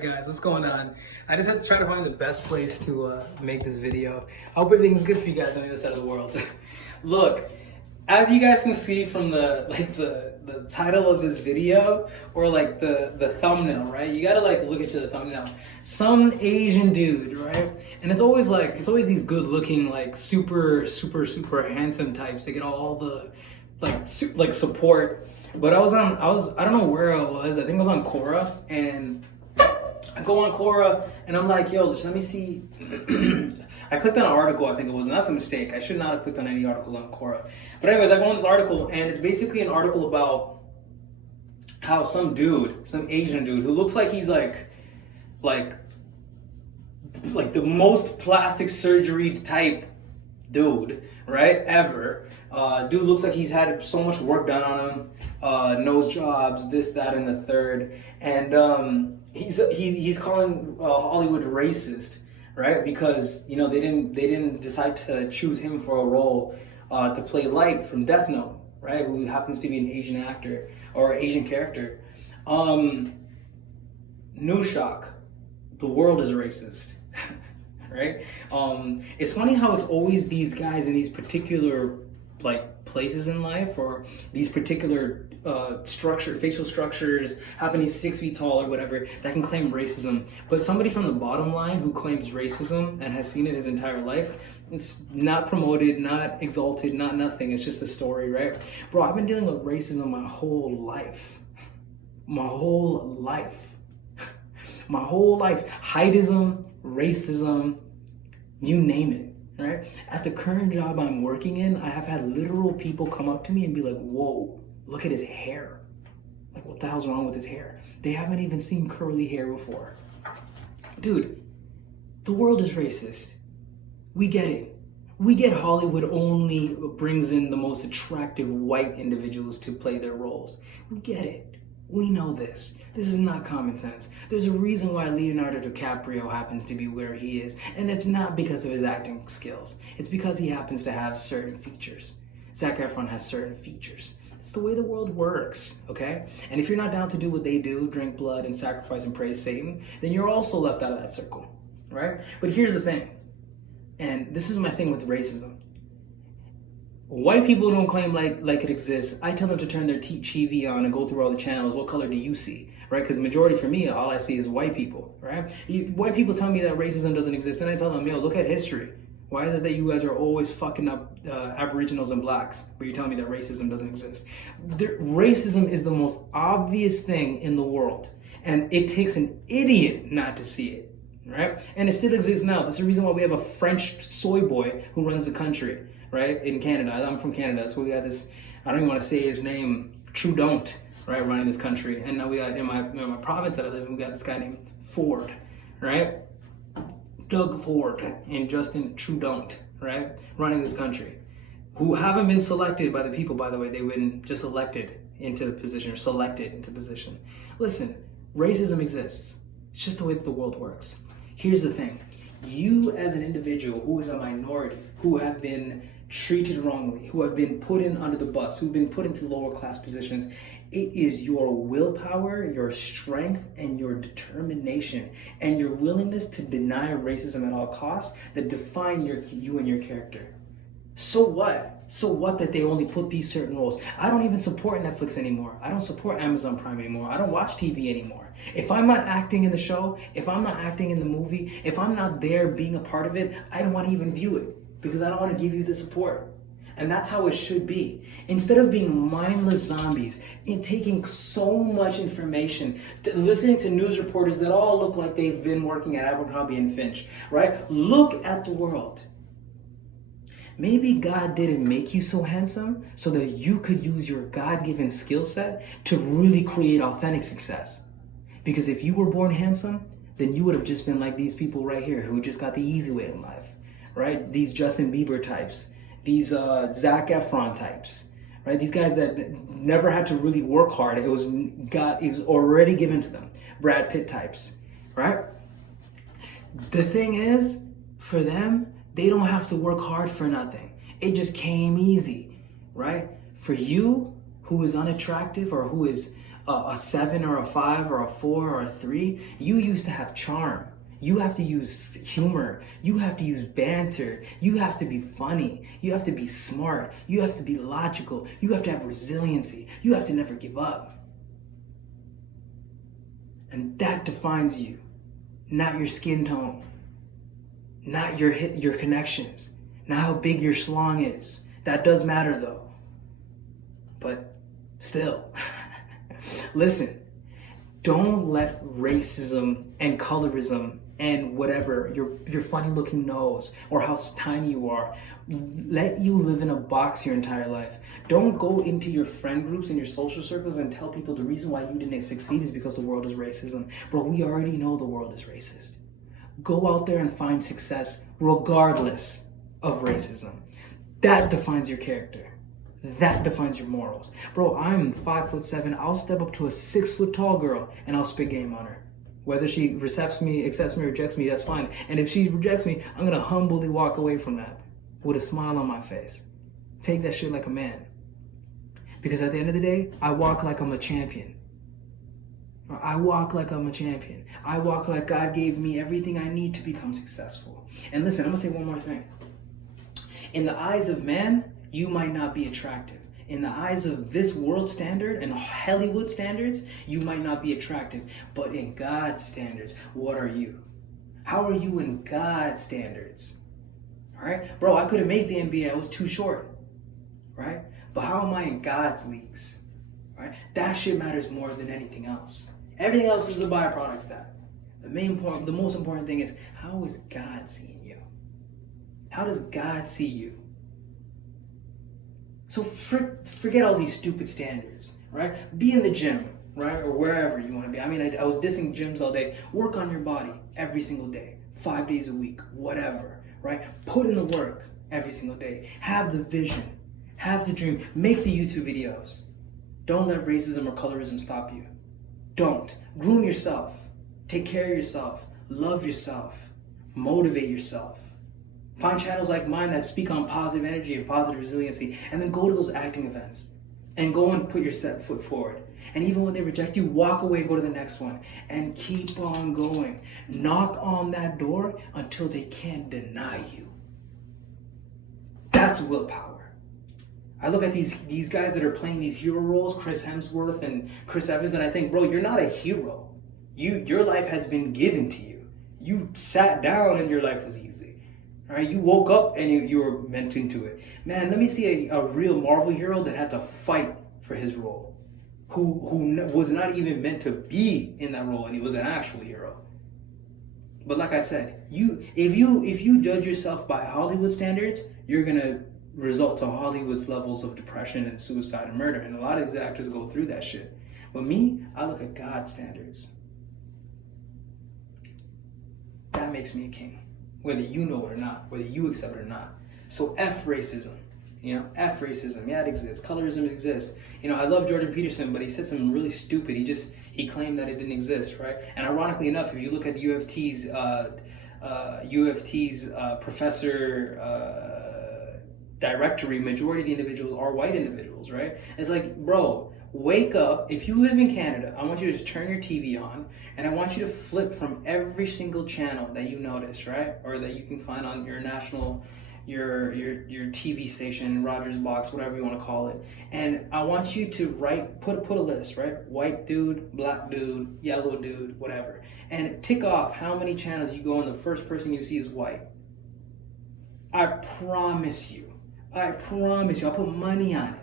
Guys, what's going on? I just had to try to find the best place to make this video. I hope everything's good for you guys on the other side of the world. Look, as you guys can see from the title of this video, or like the thumbnail, right? You gotta like look into the thumbnail. Some Asian dude, right? And it's always these good looking, like super handsome types. They get all the like support. But I don't know where I was. I think I was on Quora, and I go on Quora and I'm like, yo, let me see. I clicked on an article, I think it was, and that's a mistake. I should not have clicked on any articles on Quora. But anyways, I go on this article, and it's basically an article about how some Asian dude, who looks like he's like the most plastic surgery type dude, right, ever. Dude looks like he's had so much work done on him, nose jobs, this, that, and the third, and he's calling Hollywood racist, right? Because they didn't decide to choose him for a role to play Light from Death Note, right? Who happens to be an Asian actor or Asian character. New shock, the world is racist. Right? It's funny how it's always these guys in these particular like places in life, or these particular facial structures, happen to be 6 feet tall or whatever, that can claim racism. But somebody from the bottom line who claims racism and has seen it his entire life, it's not promoted, not exalted, not nothing. It's just a story, right? Bro, I've been dealing with racism my whole life. My whole life. My whole life. Heightism, racism, you name it, right? At the current job I'm working in, I have had literal people come up to me and be like, whoa, look at his hair. Like, what the hell's wrong with his hair? They haven't even seen curly hair before. Dude, the world is racist. We get it. We get Hollywood only brings in the most attractive white individuals to play their roles. We get it. We know this. This is not common sense. There's a reason why Leonardo DiCaprio happens to be where he is, and it's not because of his acting skills. It's because he happens to have certain features. Zac Efron has certain features. It's the way the world works, okay? And if you're not down to do what they do, drink blood and sacrifice and praise Satan, then you're also left out of that circle, right? But here's the thing, and this is my thing with racism. White people don't claim like it exists. I tell them to turn their TV on and go through all the channels. What color do you see, right? Because majority for me, all I see is white people, right? White people tell me that racism doesn't exist, and I tell them, yo, look at history. Why is it that you guys are always fucking up Aboriginals and blacks, but you're telling me that racism doesn't exist? Racism is the most obvious thing in the world, and it takes an idiot not to see it, right? And it still exists now. That's the reason why we have a French soy boy who runs the country, right, in Canada. I'm from Canada, so we got this, I don't even want to say his name, Trudeau, right, running this country. And now we got, in my province that I live in, we got this guy named Ford, right? Doug Ford and Justin Trudeau, right, running this country, who haven't been selected by the people, by the way. They've been just elected into the position, or selected into position. Listen, racism exists. It's just the way that the world works. Here's the thing. You as an individual who is a minority, who have been treated wrongly, who have been put in under the bus, who've been put into lower class positions, it is your willpower, your strength, and your determination, and your willingness to deny racism at all costs that define you and your character. So what? So what that they only put these certain roles? I don't even support Netflix anymore. I don't support Amazon Prime anymore. I don't watch TV anymore. If I'm not acting in the show, if I'm not acting in the movie, if I'm not there being a part of it, I don't want to even view it, because I don't want to give you the support. And that's how it should be. Instead of being mindless zombies and taking so much information, listening to news reporters that all look like they've been working at Abercrombie and Finch, right? Look at the world. Maybe God didn't make you so handsome so that you could use your God-given skill set to really create authentic success. Because if you were born handsome, then you would have just been like these people right here who just got the easy way in life, right? These Justin Bieber types, these Zac Efron types, right? These guys that never had to really work hard. It was already given to them. Brad Pitt types, right? The thing is, for them, they don't have to work hard for nothing. It just came easy, right? For you, who is unattractive or who is a 7 or a 5 or a 4 or a 3. You used to have charm. You have to use humor. You have to use banter. You have to be funny. You have to be smart. You have to be logical. You have to have resiliency. You have to never give up. And that defines you, not your skin tone, not your connections, not how big your schlong is. That does matter though. But still, listen, don't let racism and colorism and whatever, your funny looking nose or how tiny you are, let you live in a box your entire life. Don't go into your friend groups and your social circles and tell people the reason why you didn't succeed is because the world is racism. Bro, we already know the world is racist. Go out there and find success regardless of racism. That defines your character. That defines your morals. Bro, I'm 5'7". I'll step up to a 6 foot tall girl and I'll spit game on her. Whether she accepts me, rejects me, that's fine. And if she rejects me, I'm gonna humbly walk away from that with a smile on my face. Take that shit like a man. Because at the end of the day, I walk like I'm a champion. I walk like I'm a champion. I walk like God gave me everything I need to become successful. And listen, I'm gonna say one more thing. In the eyes of man, you might not be attractive. In the eyes of this world standard and Hollywood standards, you might not be attractive. But in God's standards, what are you? How are you in God's standards? All right? Bro, I couldn't make the NBA. I was too short. Right? But how am I in God's leagues? Right? That shit matters more than anything else. Everything else is a byproduct of that. The most important thing is, how is God seeing you? How does God see you? So forget all these stupid standards, right? Be in the gym, right? Or wherever you want to be. I mean, I was dissing gyms all day. Work on your body every single day, 5 days a week, whatever, right? Put in the work every single day. Have the vision, have the dream, make the YouTube videos. Don't let racism or colorism stop you. Don't. Groom yourself. Take care of yourself. Love yourself. Motivate yourself. Find channels like mine that speak on positive energy and positive resiliency, and then go to those acting events and go and put your foot forward. And even when they reject you, walk away and go to the next one and keep on going. Knock on that door until they can't deny you. That's willpower. I look at these guys that are playing these hero roles, Chris Hemsworth and Chris Evans, and I think, bro, you're not a hero. Your life has been given to you. You sat down and your life was easy. All right, you woke up and you were meant into it. Man, let me see a real Marvel hero that had to fight for his role, who was not even meant to be in that role, and he was an actual hero. But like I said, if you judge yourself by Hollywood standards, you're gonna result to Hollywood's levels of depression and suicide and murder, and a lot of these actors go through that shit. But me, I look at God's standards. That makes me a king. Whether you know it or not, whether you accept it or not. So F racism, F racism. Yeah, it exists. Colorism exists. I love Jordan Peterson, but he said something really stupid. He claimed that it didn't exist, right? And ironically enough, if you look at U of T's professor directory, majority of the individuals are white individuals, right? It's like, bro, wake up. If you live in Canada, I want you to turn your TV on and I want you to flip from every single channel that you notice, right? Or that you can find on your national, your TV station, Rogers box, whatever you want to call it. And I want you to put a list, right? White dude, black dude, yellow dude, whatever. And tick off how many channels you go and the first person you see is white. I promise you, I'll put money on it,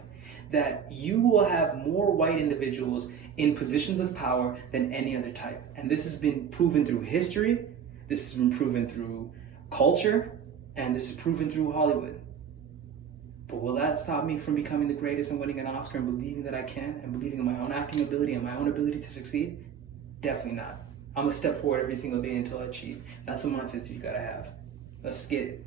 that you will have more white individuals in positions of power than any other type. And this has been proven through history, this has been proven through culture, and this is proven through Hollywood. But will that stop me from becoming the greatest and winning an Oscar and believing that I can, and believing in my own acting ability and my own ability to succeed? Definitely not. I'm gonna step forward every single day until I achieve. That's a mindset you gotta have. Let's get it.